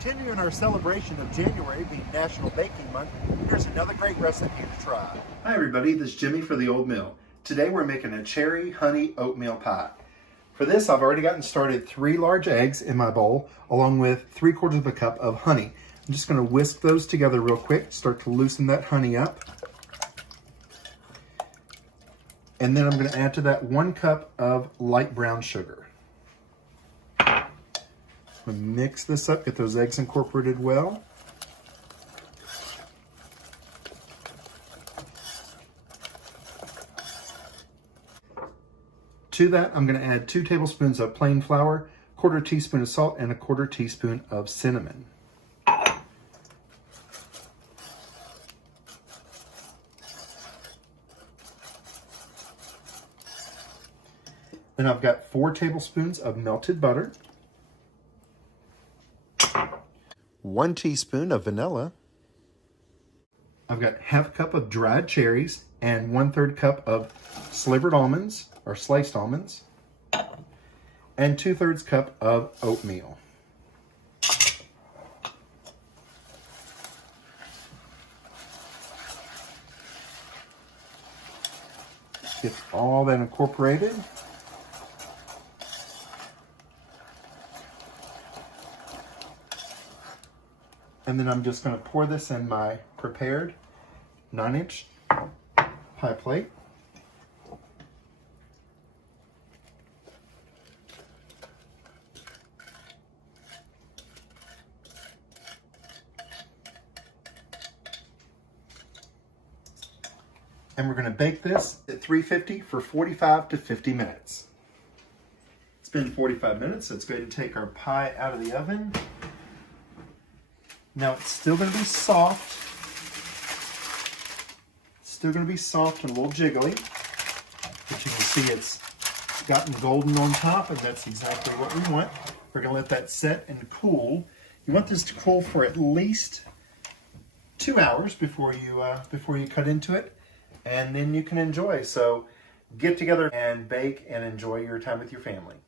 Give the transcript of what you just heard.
Continuing our celebration of January being National Baking Month, here's another great recipe to try. Hi everybody, this is Jimmy for the Oatmeal. Today we're making a cherry honey oatmeal pie. For this, I've already gotten started 3 large eggs in my bowl, along with 3/4 of a cup of honey. I'm just going to whisk those together real quick, start to loosen that honey up. And then I'm going to add to that 1 cup of light brown sugar. I'm going to mix this up, get those eggs incorporated well. To that, I'm going to add 2 tablespoons of plain flour, 1/4 teaspoon of salt, and 1/4 teaspoon of cinnamon. Then I've got 4 tablespoons of melted butter, 1 teaspoon of vanilla. I've got 1/2 cup of dried cherries and 1/3 cup of slivered almonds or sliced almonds, and 2/3 cup of oatmeal. Get all that incorporated. And then I'm just going to pour this in my prepared 9-inch pie plate. And we're going to bake this at 350 for 45 to 50 minutes. It's been 45 minutes. Let's go ahead and take our pie out of the oven. Now it's still going to be soft. It's still going to be soft and a little jiggly. But you can see it's gotten golden on top, and that's exactly what we want. We're going to let that set and cool. You want this to cool for at least 2 hours before you cut into it, and then you can enjoy. So get together and bake and enjoy your time with your family.